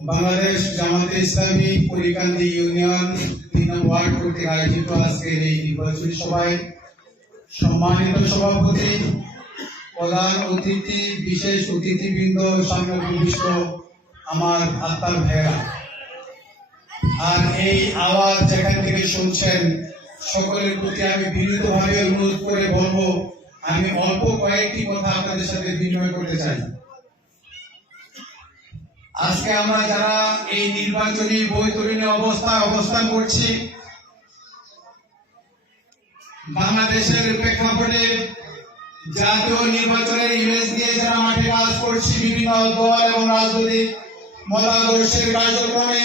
বাংলাদেশ জামাতে ইসলামী পরিকান্দি ইউনিয়ন তিন ওয়ার্ড কর্তৃক আয়োজিত আজকের এই নির্বাচনী সভায় সম্মানিত সভাপতি, প্রধান অতিথি, বিশেষ অতিথিবৃন্দ সামনে আমার আত্মার ভাইয়েরা। আর এই আওয়াজ যেখান থেকে শুনছেন, সকলের প্রতি আমি বিনীতভাবে অনুরোধ করে বলব, আমি অল্প কয়েকটি কথা আপনাদের সাথে বিনিময় করতে চাই। আজকে আমরা যারা এই নির্বাচনী বৈতরণী অবস্থায় অবস্থান করছি, বাংলাদেশের প্রেক্ষাপটে জাতীয় নির্বাচনের ইমেজ দিয়ে যারা মাঠে কাজ করছি, বিভিন্ন দল এবং রাজনৈতিক মতাদর্শের কার্যক্রমে,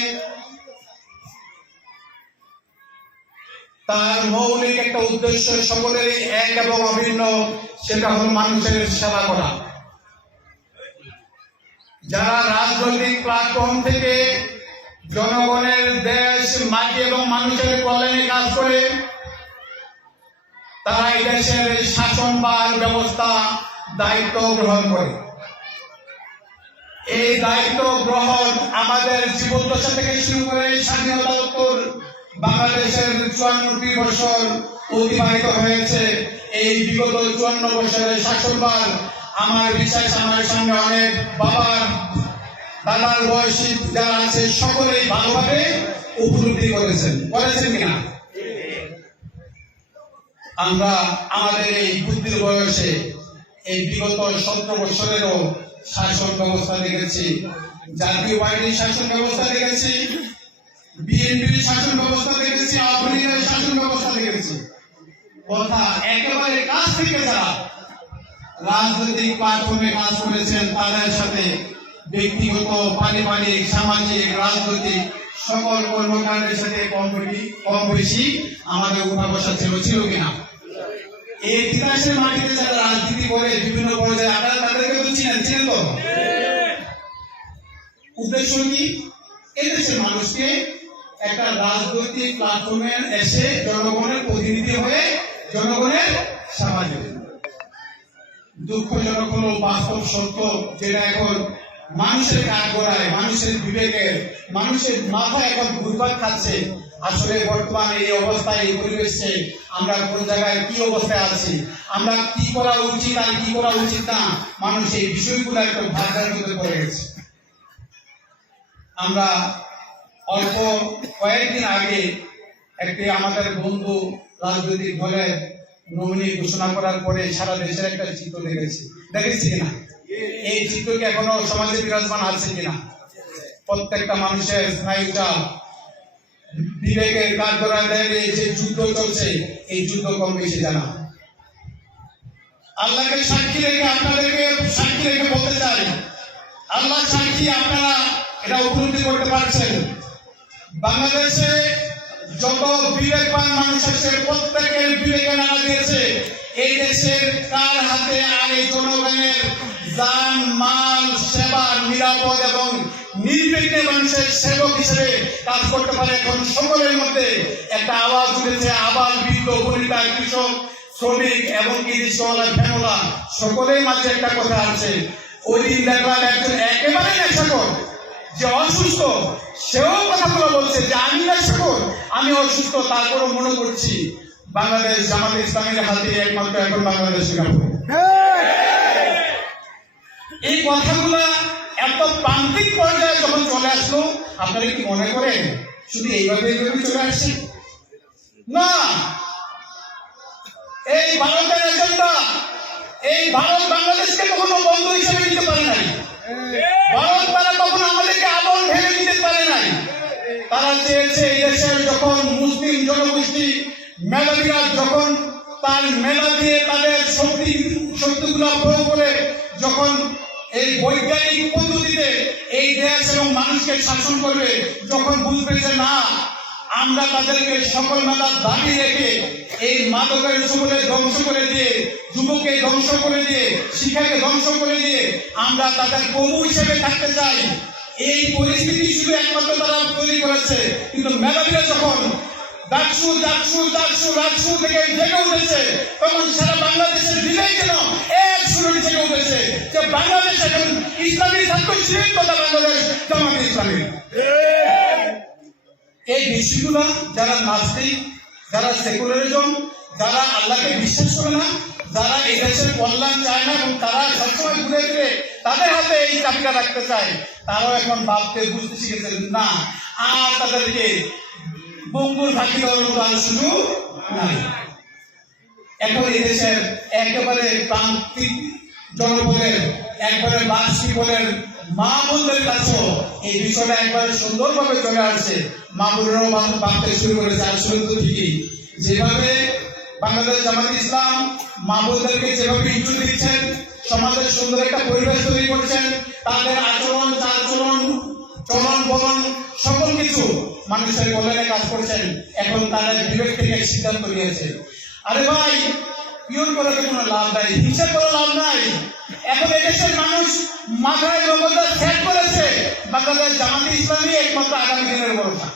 তার মৌলিক একটা উদ্দেশ্য সকলেরই এক এবং অভিন্ন, সেটা হল মানুষের সেবা করা। যারা রাজনৈতিক প্ল্যাটফর্ম থেকে জনগণের দেশ, মাটি এবং মানুষের কল্যাণে কাজ করে, তারা এই দেশের শাসনবার ব্যবস্থা দায়িত্ব গ্রহণ করে। এই দায়িত্ব গ্রহণ আমাদের জীবদ্দশা থেকে শুরু করে স্বাধীনতা উত্তর বাংলাদেশের চুয়ান্নটি বছর অতিবাহিত হয়েছে। এই বিগত চুয়ান্ন বছরের শাসনবার আমার বিশ্বাস আমার সামনে অনেক বাবার দাদার বয়সী যারা আছে, সকলেই ভালোভাবে উপলব্ধি করেছেন। করেছেন কিনা? আমরা আমাদের এই বুদ্ধির বয়সে এই বিগত সতেরো বছরেরও শাসন ব্যবস্থা দেখেছি, জাতীয় পার্টির শাসন ব্যবস্থা দেখেছি, বিএনপির শাসন ব্যবস্থা দেখেছি, আওয়ামী লীগের শাসন ব্যবস্থা দেখেছি। কথা একেবারে যারা রাজনৈতিক প্ল্যাটফর্মে কাজ করেছেন তাদের সাথে ব্যক্তিগত, পারিবারিক, সামাজিক, রাজনৈতিক সকল কর্মকাণ্ডের সাথে কম বেশি আমাদের উঠা বসা ছিল ছিল কিনা? এই তিতাসের মাটিতে যারা রাজনীতি করে বিভিন্ন পর্যায়ে আপনারা তাদেরকে তো চিনেন চিনেন তো? উদ্দেশ্য কি? এদেশের মানুষকে একটা রাজনৈতিক প্ল্যাটফর্মে এসে জনগণের প্রতিনিধি হয়ে জনগণের দেবে দুঃখজনক হলো বাস্তব সত্য যেটা এখন মানুষের কাজ করায় মানুষের বিবেকের, মানুষের মাথায় এখন ঘুরপাক খাচ্ছে। আসলে বর্তমানে এই অবস্থায়, এই পরিবেশে আমরা কোন জায়গায় কি অবস্থায় আছি? আমরা কি করা উচিত আর কি করা উচিত না? মানুষ এই বিষয়গুলো একটা ভাষার মধ্যে পড়ে গেছে। আমরা অল্প কয়েকদিন আগে একটি আমাদের বন্ধু রাজনৈতিক দলের নমিনি ঘোষণা করার পরে সারা দেশের একটা চিত্র দেখেছি। দেখেছি কিনা? এই চিত্রকে এখনও সমাজে বিরাজমান আছে কিনা? প্রত্যেকটা মানুষের স্নায়ুটা বিবেকের কাজ করা দেয় যে যুদ্ধ চলছে, এই যুদ্ধ কম বেশি জানা। আল্লাহকে সাক্ষী রেখে আপনাদেরকে সাক্ষী রেখে বলতে চাই। আল্লাহ সাক্ষী আপনারা এটা উপলব্ধি করতে পারছেন। বাংলাদেশে যত বিবেকবান মানুষ আছে, প্রত্যেকের বিবেকে নাড়া দিয়েছে, এই দেশের কার হাতে আর এই জনগণের যান মাল, সেবা, নিরাপদ এবং নির্বিঘ্নে মানুষের সেবক হিসেবে কাজ করতে পারে। এখন সকলের মধ্যে একটা আওয়াজ উঠেছে, আবার বৃদ্ধ বনিতা, কৃষক, শ্রমিক এবং রিক্সাওয়ালা ভ্যানওয়ালা সকলের মাঝে একটা কথা আছে। ওই দিন দেখলাম একজন একেবারে নেশাকর যে অসুস্থ, সেও কথাগুলো বলছে যে, আমি আমি অসুস্থ তারপরও মনে করছি বাংলাদেশ জামাতে ইসলামের হাতে একমাত্র এখন বাংলাদেশ সিঙ্গাপুর এই কথাগুলো এত প্রান্তিক পর্যায়ে যখন চলে আসলো আপনারা কি মনে করেন শুধু এইভাবে এইভাবে চলে আসছে? না! এই ভারতের এজেন্ডা এই ভারত বাংলাদেশকে কখনো বন্ধু হিসেবে নিতে পারে নাই। ভারত তারা কখনো আমাদেরকে আপন ভেবে নিতে পারে নাই। তারা চেয়েছে দেশের যখন মুসলিম জনগোষ্ঠী মেধাবীরা যখন তার মেধা দিয়ে তাদের শক্তি, শক্তিগুলো প্রয়োগ করে, যখন এই বৈজ্ঞানিক পদ্ধতিতে এই দেশ এবং মানুষকে শাসন করবে, যখন বুঝবে যে না, আমরা তাদেরকে সকল মেধার দাবি রেখে এই মাদকের সকলে ধ্বংস করে দিয়ে, যুবককে ধ্বংস করে দিয়ে, শিক্ষাকে ধ্বংস করে দিয়ে আমরা তাদের প্রভু হিসেবে থাকতে চাই। এই পরিস্থিতি শুধু একমাত্র তারা তৈরি করেছে। কিন্তু মেধাবীরা যখন ডাকসু ডাকসু ডাকসু ডাকসু থেকে জেগে উঠেছে, তখন সারা বাংলাদেশের বিবেক যেন এক সুরে জেগে উঠেছে? যে বাংলাদেশ এখন ইসলামী ছাত্র শিবির তথা বাংলাদেশ জামাতে ইসলামী এই বিষয়গুলো যারা নাস্তিক, যারা সেকুলারিজম, যারা আল্লাহকে বিশ্বাস করে না, যারা এই দেশের কল্যাণ চায় না এবং তারা সবসময় ঘুরে ফিরে তাদের হাতে এই চাবিটা রাখতে চায় তারাও এখন ভাবতে বুঝতে শিখেছেন, না, আর তাদেরকে বঙ্গুর ফাঁকি মতো আর নাই। এখন এই দেশের একেবারে প্রান্তিক জনপদের, একবারে বাসীপদের মা বোনদের কাছেও এই বিষয়টা একবারে সুন্দরভাবে চলে আসছে। মা বোনেরাও ভাব- ভাবতে শুরু করেছে আসলে তো ঠিকই। যেভাবে বাংলাদেশ জামাত ইসলাম মা বোনদেরকে যেভাবে ইজ্জত দিচ্ছেন সমাজের সুন্দর একটা পরিবেশ তৈরি করছেন। তাদের আচরণ, চালচলন, চলন বলন সকল কিছু মানুষের কল্যাণে কাজ করছেন। এখন তারা বিবেক থেকে সিদ্ধান্ত নিয়েছে আরে ভাই, পিওর করে তো কোনো লাভ নাই হিংসা করে লাভ নাই। এখন এদেশের মানুষ মাথায় মগজটা সেট করেছে। বাংলাদেশ জামাতে ইসলামী একমাত্র আগামী দিনের ভরসা